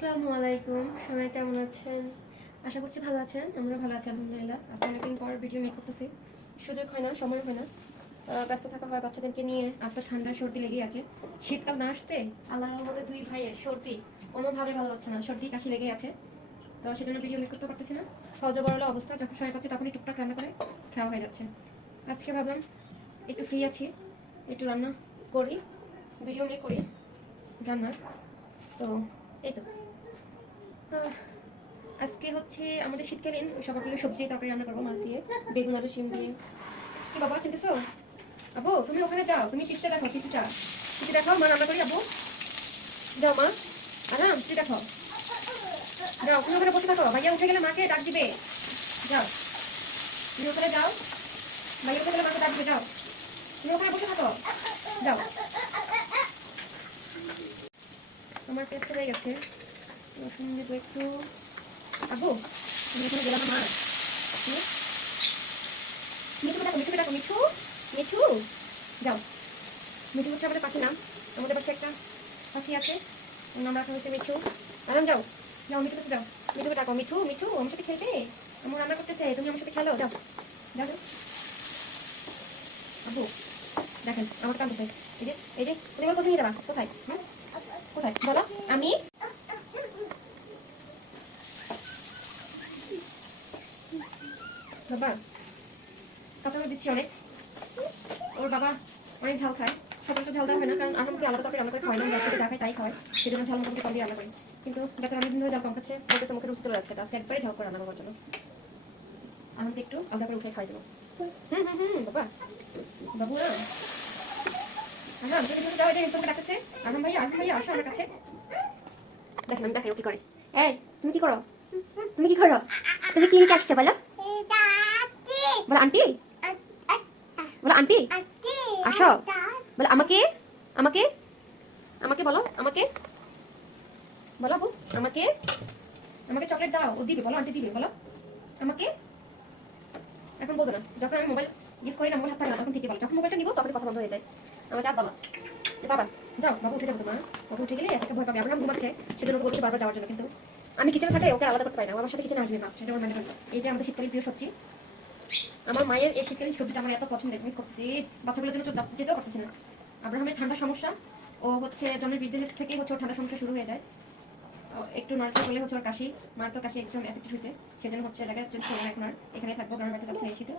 আসসালামু আলাইকুম, সবাই কেমন আছেন? আশা করছি ভালো আছেন। আমরা ভালো আছি আলহামদুলিল্লাহ। আজকে অনেকদিন পর ভিডিও মেক করতেছি, সুযোগ হয় না, সময় হয় না, ব্যস্ত থাকা হয় বাচ্চাদেরকে নিয়ে। আপনার ঠান্ডা সর্দি লেগেই আছে। শীতকাল না আসতে আল্লাহর রহমতে দুই ভাইয়ের সর্দি কোনোভাবে ভালো হচ্ছে না, সর্দি কাশি লেগে আছে। তো সেজন্য ভিডিও মেক করতে পারতেছি না। হজে বড় অবস্থা, যখন সময় পাচ্ছি তখনই টুকটাক রান্না করে খাওয়া হয়ে যাচ্ছে। আজকে ভাবলাম একটু ফ্রি আছি, একটু রান্না করি, ভিডিও মেক করি রান্নার। তো এই তো আজকে হচ্ছে আমাদের শীতকালীন সবার প্রিয় সবজি তরকারি রান্না করবো, মাছ দিয়ে, বেগুন আলু শিম দিয়ে। কি বাবা খেলতেছো? আবু তুমি ওখানে যাও, তুমি টিপতে দেখো, টিপি দেখো, মা রান্না করি। আবু যাও মা, আরাম টিপি দেখো, যাও তুমি ওখানে বসে থাকো, ভাইয়া উঠে গেলে মাকে ডাক দিবে। যাও তুমি ওখানে যাও, ভাইয়া উঠে গেলে মাকে ডাক দিবে। যাও তুমি ওখানে বসে থাকো, যাও। আমার পেস্ট হয়ে গেছে, রসুন দেবো একটু। আবু তুমি এখানে গেলাম মা, মিঠু দেখো, মিঠু দেখো, মিঠু মিঠু যাও। মিঠু হচ্ছে আমাদের পাখি নাম, আমাদের পাশে একটা পাখি আছে, ওর নাম রাখা হয়েছে মিঠু। আরাম যাও, যাও মিঠু কাছে যাও, মিঠুকে ডাকো। মিঠু মিঠু আমার সাথে খেলবে, আমার রান্না করতেছে, তুমি আমার সাথে খেলো, যাও যাও যাও। আবু দেখেন আমার কাঁদতেছে, এই যে তুমি আমার কোথায় নিয়ে যাবা? কোথায়? হ্যাঁ কোথায় বলো? আমি বাবা কাঁচা দিচ্ছি অনেক, ওর বাবা অনেক ঝাল খায়। সচরাচর ঝাল দেওয়া হয় না, কারণ আমাকে আলাদা তরকারি রান্না করে খাওয়াই না, আমি একসাথে যা খাই তাই খাওয়াই, সেজন্য ঝাল মোটামুটি কম দিয়ে রান্না করি। কিন্তু বেচারা অনেকদিন ধরে ঝাল কম খাচ্ছে, ওর কাছে মুখে রুচি চলে যাচ্ছে, আজকে একবারে ঝাল করে রান্না করার জন্য আমাকে একটু আলাদা করে উঠে খাই দেবো। বাবা বাবু না আরাম তুমি কিন্তু যাও, এই যে তোমাকে ডাকতেছে। আরাম ভাইয়া আসো আমার কাছে। দেখেন আমি দেখাই ও কি করে। এই তুমি কি করো? তুমি কি করো? তুমি ক্লিনিকে আসছো বলো? বলো আন্টি, বলো আন্টি আসো, বলো আমাকে, আমাকে আমাকে বলো, আমাকে বলো আপু, আমাকে আমাকে চকলেট দাও, ও দিবে, বলো আন্টি দিবে, বলো আমাকে। এখন বলবো না, যখন আমি মোবাইল ইউজ করি না, মোবাইল হাত থাকে না, তখন ঠিকই বলো, যখন মোবাইলটা নিবো তখন কথা বন্ধ হয়ে যায়। আমার চাপ বাবা, বাবা যাও, বাবা উঠে যাবো তোমার, বাবা উঠে গেলে একটা ভয় পাবে। আমরা ঘুমাচ্ছে, সেজন্য ওকে বলছে বারবার যাওয়ার জন্য, কিন্তু আমি কিচেনে থাকলে ওকে আলাদা করতে পারি না, আমার সাথে কিচেনে আসবে মাস্ট, সেটা আমার ম্যান্ডেটরি। এই যে আমাদের শীতকালীন প্রিয় সবজি, আমার মায়ের এই শীতকালীন সবজিটা আমার এত পছন্দের, মিস করতেছি, বাচ্চাগুলোর জন্য যেতেও পারতেছি না। আব্রাহামের ঠান্ডার সমস্যা, ও হচ্ছে জন্মের 20 দিনের থেকে হচ্ছে ওর ঠান্ডার সমস্যা শুরু হয়ে যায়। একটু নাড়তে করলে হচ্ছে ওর কাশি, মার তো কাশি একদম এফেক্টেড হয়েছে, সেজন্য হচ্ছে জায়গায় চেঞ্জ করবো, এখন আর এখানে থাকবো, গ্রামের বাড়িতে যাচ্ছে এই শীতে।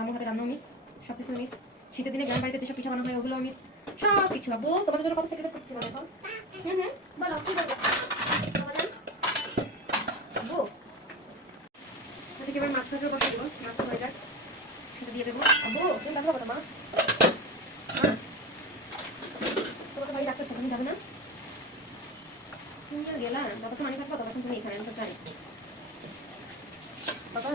আমার হাতে রান্নাও মিস, সব কিছু মিস। শীতের দিনে গ্রামের বাড়িতে যেসব পিঠা বানানো হয় ওগুলো মিস, সব কিছু। আব্বু তোমাদের জন্য কত স্যাক্রিফাইস করতেছি বলো এখন। বলো কি বলবো আব্বু? ওদিকে এবার মাছ ভাজার কথা দেবো, মাছটা হয়ে যাক, সেটা দিয়ে দেবো। আব্বু তুমি ভালো কথা মা, তোমাকে বাড়ি ডাকতেছে, তুমি যাবে না? তুমি আর গেলা, যতক্ষণ আমি থাকবো ততক্ষণ তুমি এখানে, আমি তো যাই বাবা।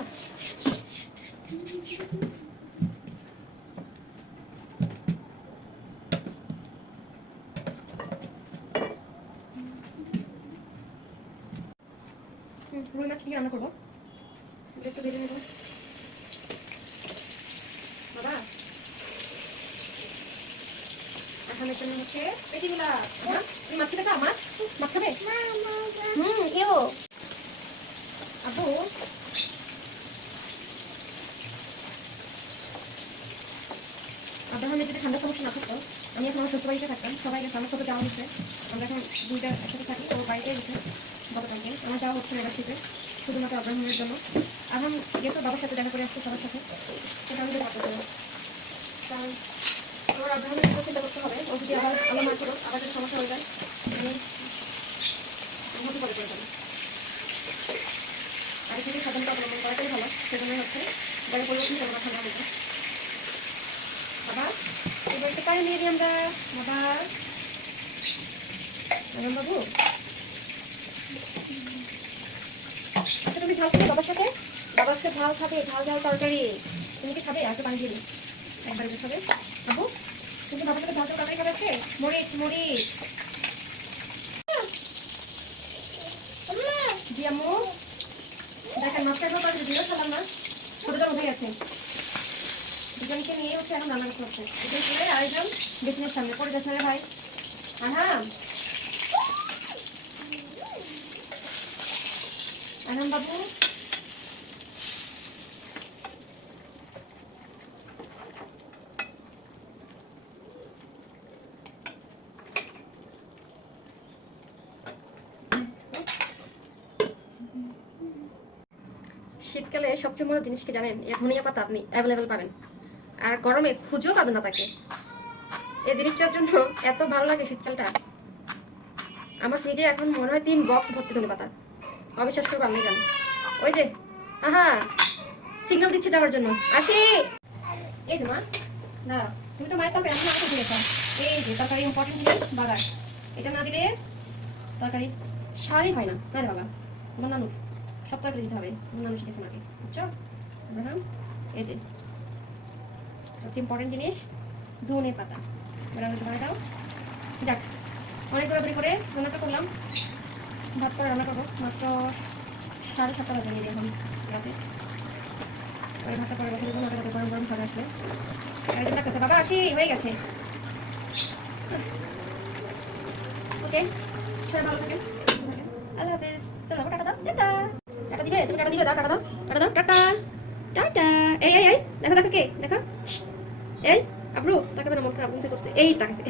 রুই মাছ দিয়ে রান্না করবো, একটু ভেজে নেবো। বাবা এখানের জন্য হচ্ছে এটিগুলা, তুমি মাছ খেতে চাও? মাছ মাছ খাবে? কেউ আব্বু আব্রাহামের যদি ঠান্ডার সমস্যা না থাকতো, আমি এখন আমার শ্বশুর বাড়িতে থাকতাম, সবাই গেছে, আমার সাথে যাওয়া হচ্ছে, আমরা এখন দুইটা একসাথে থাকি, ও বাড়িতে গেছে গতকালকে, আমার যাওয়া হচ্ছে না এবার শীতে, শুধুমাত্র আব্রাহামের জন্য। আব্রাহাম গেছে বাবার সাথে দেখা করে আসছে, সবার সাথে, সেটা আমি যেতে পারতেছি না, কারণ আমার আব্রাহামের কথা চিন্তা করতে হবে, ও যদি আবার আল্লাহ মার করো আবার যদি সমস্যা হয়ে যায়, আমি হতে পরে করে যাবো। আগে থেকে সাবধানতা অবলম্বন করাটাই ভালো, সেজন্য হচ্ছে বাইরে পরিবর্তন করবো না ঠান্ডা হয়েছে। বাবা এবার একটা পানি দিয়ে দিই আমরা, বাবা আনন্দ বাবু। আচ্ছা তুমি ঝাল খাবে বাবার সাথে? বাবার সাথে ঝাল খাবে, ঝাল ঝাল তরকারি, তুমি কি খাবে? আর একটু পানি দিয়ে দিই, একবারে খাবে বাবু, তুমি বাবার সাথে ঝাল ঝাল তরকারি খাবে? আজকে মরিচ মরিচ জি আম্মু। দেখেন মাছটা এখন তরকারি দিয়েও খেলাম না, ছোটটা উঠে গেছে, দুজনকে নিয়ে হচ্ছে এখন রান্না করতে হচ্ছে। দুজন চলে আরেকজন বিছানার সামনে পড়ে যাচ্ছে রে ভাই। হ্যাঁ আনাম বাবু শীতকালে সবচেয়ে মজার জিনিস কি জানেন? এই ধনিয়া পাতা আপনি অ্যাভেলেবেল পাবেন, আর গরমে খুঁজেও পাবেন না তাকে। এই জিনিসটার জন্য এত ভালো লাগে শীতকালটা। আমার ফ্রিজে এখন মনে হয় 3 বক্স ভর্তি ধনে পাতা। অবিশ্বাস করবো আপনি জানেন। ওই যে আহা সিগন্যাল দিচ্ছে যাওয়ার জন্য, আসি। এই যে মা, না তুমি তো মায়ের তরকারি রান্না করতে দিয়েছ। এই যে তরকারি ইম্পর্টেন্ট জিনিস বাগার, এটা না দিলে তরকারি স্বাদই হয় না। না রে বাবা, তোমার নানু সব তরকারি দিতে হবে, তোমার নানু শিখেছে আমাকে, বুঝছো? আব্রাহাম, এই যে সবচেয়ে ইম্পর্টেন্ট জিনিস ধনে পাতা। এবার আলুটা বানিয়ে দাও। যাক, অনেক দৌড়াদৌড়ি করে রান্নাটা করলাম। ভাত করে রান্না করবো মাত্র 7:30 বাজে নিয়ে এখন রাতে। পরে ভাতটা করে রেখে দেবো, 9টা বাজে গরম গরম খাবার আসলে। একজন ডাকতেছে, বাবা আসি, হয়ে গেছে। ওকে, সবাই ভালো থাকেন, আল্লাহ হাফেজ। চলো বাবা, টাটা দাও। টাটা, টাটা দিবে? তুমি টাটা দিবে? দাও, টাটা দাও, টাটা দাও, টাটা টাটা। এই এই এই দেখো দেখো, কে দেখো, এই আব্রু তাকাবে না, মন খারাপ করছে, এই তাকাছে।